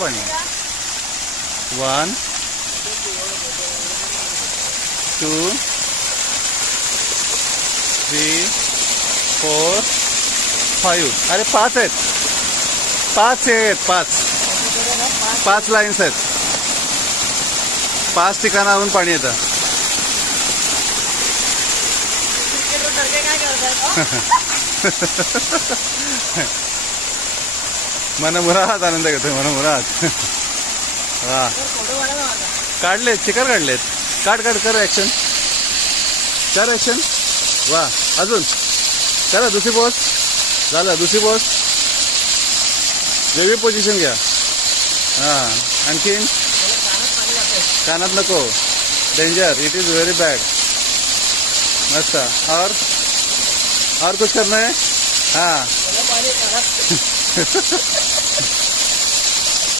पाणी 1 2 3 4 5. अरे 5 आहेत, 5 आहेत, 5 लाईन्स आहेत. 5 ठिकाणाहून पाणी येतं. मनमुराद आनंद घेतोय, मनमुराद. वा, काढलेत, चिकर काढलेत. काढ कर ऍक्शन, कर ऍक्शन. वा, अजून करा दुसरी पोस्ट. झालं, दुसरी पोस्ट. वेगळी पोझिशन घ्या. हा, आणखीन कानात नको, danger, it is very bad. मस्त. और कुछ करना है. हाँ